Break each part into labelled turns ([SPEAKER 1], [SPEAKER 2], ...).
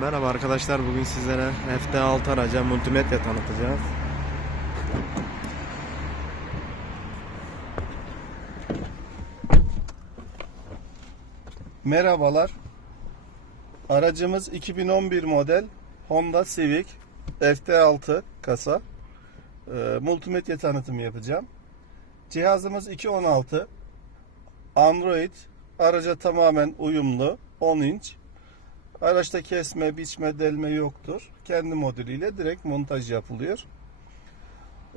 [SPEAKER 1] Merhaba arkadaşlar bugün sizlere FT6 araca multimedya tanıtacağız.
[SPEAKER 2] Merhabalar. Aracımız 2011 model Honda Civic FT6 kasa. Ee, multimedya tanıtımı yapacağım. Cihazımız 216 Android. Araca tamamen uyumlu. 10 inç. Araçta kesme, biçme, delme yoktur. Kendi modülüyle direkt montaj yapılıyor.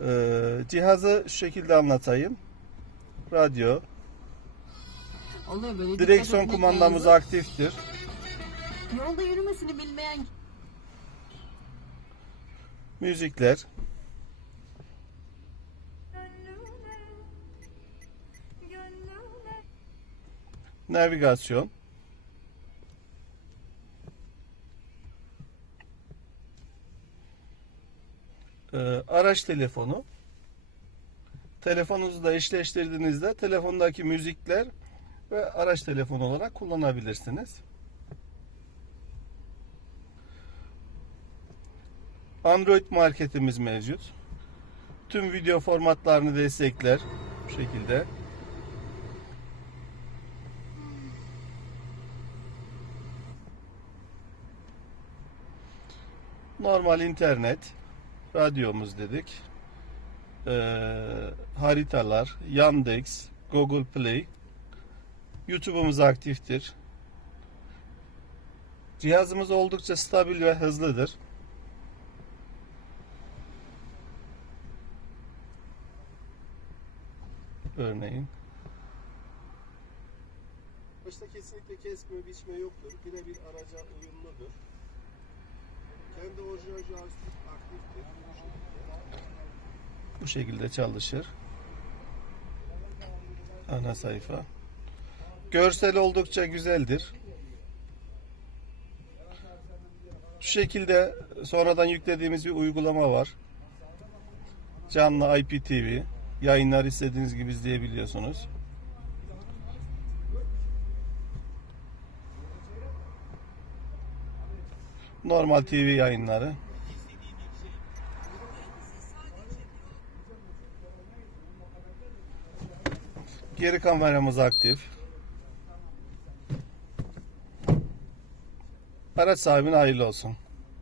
[SPEAKER 2] Ee, cihazı şu şekilde anlatayım. Radyo,
[SPEAKER 3] Oluyor böyle.
[SPEAKER 2] direksiyon kumandamız
[SPEAKER 3] lazım.
[SPEAKER 2] aktiftir.
[SPEAKER 3] Yolda yürümesini bilmeyen
[SPEAKER 2] Müzikler, navigasyon, Ee, araç telefonu. Telefonunuzu da eşleştirdiğinizde telefondaki müzikler ve araç telefonu olarak kullanabilirsiniz. Android marketimiz mevcut. Tüm video formatlarını destekler bu şekilde. Normal internet, radyomuz dedik. Ee, haritalar, Yandex, Google Play. YouTube'umuz aktiftir. Cihazımız oldukça stabil ve hızlıdır. Örneğin. Başta kesinlikle kesme, biçme yoktur. Birebir araca uyumludur. Kendi orijinal joystick. Bu şekilde çalışır. Ana sayfa. Görsel oldukça güzeldir. Şu şekilde sonradan yüklediğimiz bir uygulama var. Canlı IPTV. Yayınlar istediğiniz gibi izleyebiliyorsunuz. Normal TV yayınları. Geri kameramız aktif. Araç sahibine hayırlı olsun.